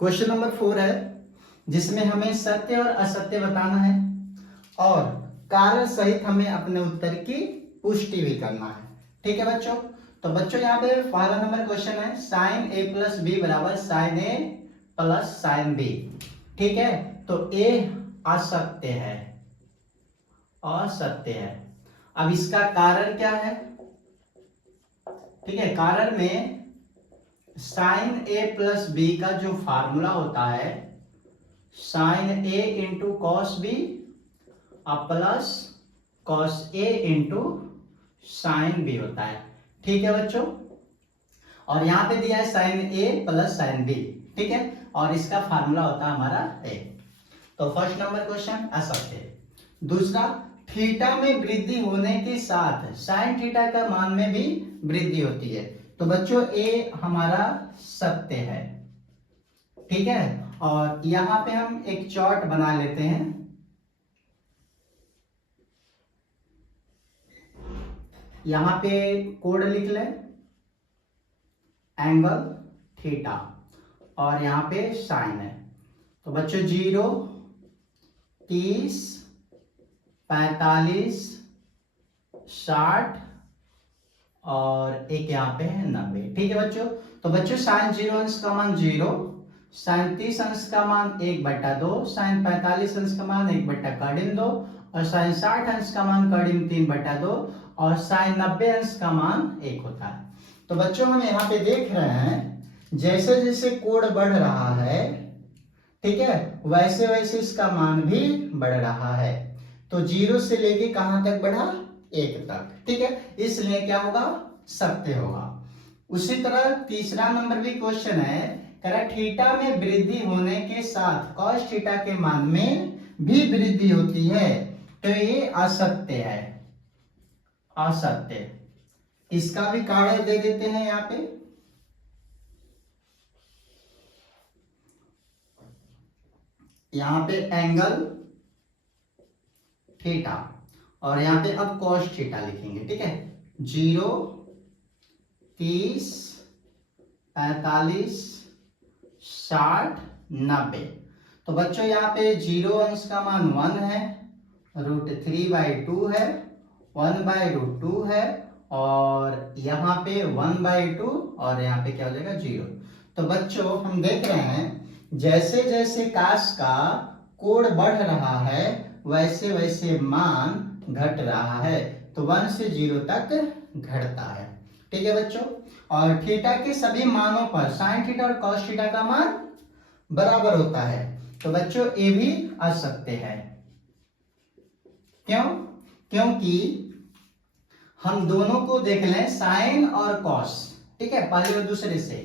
Question number 4 है जिसमें हमें सत्य और असत्य बताना है और कारण सहित हमें अपने उत्तर की पुष्टि भी करना है। ठीक है बच्चों, तो बच्चों यहाँ पे पहला नंबर क्वेश्चन है साइन ए प्लस बी बराबर साइन ए प्लस साइन बी। ठीक है, तो ए असत्य है, असत्य है। अब इसका कारण क्या है? ठीक है, कारण में साइन ए प्लस बी का जो फार्मूला होता है sine A into cos B plus cos A into sine B होता है। ठीक है बच्चों, और यहां पे दिया है साइन ए प्लस साइन बी। ठीक है, और इसका फार्मूला होता है हमारा ए। तो फर्स्ट नंबर क्वेश्चन असत्य। दूसरा, थीटा में वृद्धि होने के साथ साइन थीटा का मान में भी वृद्धि होती है। तो बच्चों ए हमारा सत्य है। ठीक है, और यहां पे हम एक चार्ट बना लेते हैं। यहां पे कोड लिख लें एंगल थीटा और यहां पे साइन है। तो बच्चों 0, 30, 45, 60 और एक यहाँ पे है 90। ठीक है बच्चों, तो बच्चों साइन 0 अंश का मान 0, साइन 30 अंश का मान 1/2, साइन 45 अंश का मान 1/2 और साइन 60 अंश का मान 3/2 और साइन 90 अंश का मान 1 होता है। तो बच्चों हम यहाँ पे देख रहे हैं जैसे जैसे कोण बढ़ रहा है, ठीक है, वैसे वैसे इसका मान भी बढ़ रहा है। तो 0 से लेके कहां तक बढ़ा? 1 तक। ठीक है, इसलिए क्या होगा? सत्य होगा। उसी तरह तीसरा नंबर भी क्वेश्चन है, कह रहा थीटा में वृद्धि होने के साथ कॉस थीटा के मान में भी वृद्धि होती है। तो ये असत्य है, असत्य। इसका भी कारण दे देते हैं यहाँ पे। यहाँ पे एंगल थीटा और यहाँ पे अब कॉस थीटा लिखेंगे। ठीक है, 0, 30, 45, 60, 90। तो बच्चों यहाँ पे 0 अंश का मान 1 है, √3/2 है, 1/√2 है और यहाँ पे 1/2 और यहाँ पे क्या हो जाएगा? 0। तो बच्चों हम देख रहे हैं जैसे जैसे काश का कोण बढ़ रहा है वैसे वैसे मान घट रहा है। तो 1 से 0 तक घटता है। ठीक है बच्चों, और थीटा के सभी मानों पर साइन थीटा और कॉस थीटा का मान बराबर होता है। तो बच्चों ये भी असत्य है। क्यों? क्योंकि हम दोनों को देख लें साइन और कॉस, ठीक है, पहले और दूसरे से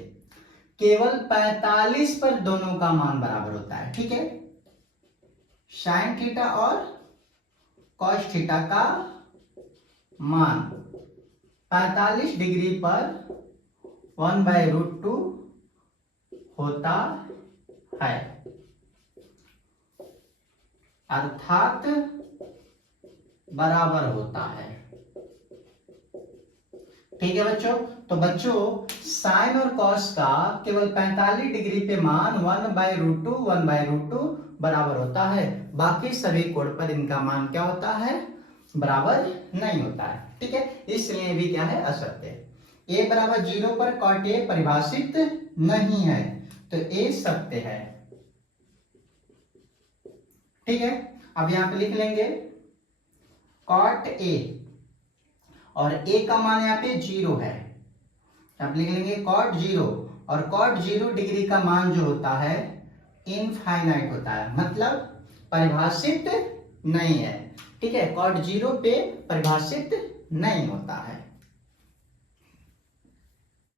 केवल 45 पर दोनों का मान बराबर होता है। ठीक है, साइन थीटा और कॉस थीटा का मान 45 डिग्री पर 1/√2 होता है, अर्थात बराबर होता है। ठीक है बच्चों, तो बच्चों साइन और कॉस का केवल 45 डिग्री पे मान 1/√2 बराबर होता है। बाकी सभी कोण पर इनका मान क्या होता है? बराबर नहीं होता है। ठीक है, इसलिए भी क्या है? असत्य। a बराबर 0 पर कॉट ए परिभाषित नहीं है, तो a सत्य है। ठीक है, अब यहां पे लिख लेंगे कॉट ए और a का मान यहाँ पे 0 है। अब लिख लेंगे कॉट 0 और कॉट 0 डिग्री का मान जो होता है इनफाइनाइट होता है, मतलब परिभाषित नहीं है। ठीक है, कॉट 0 पे परिभाषित नहीं होता है।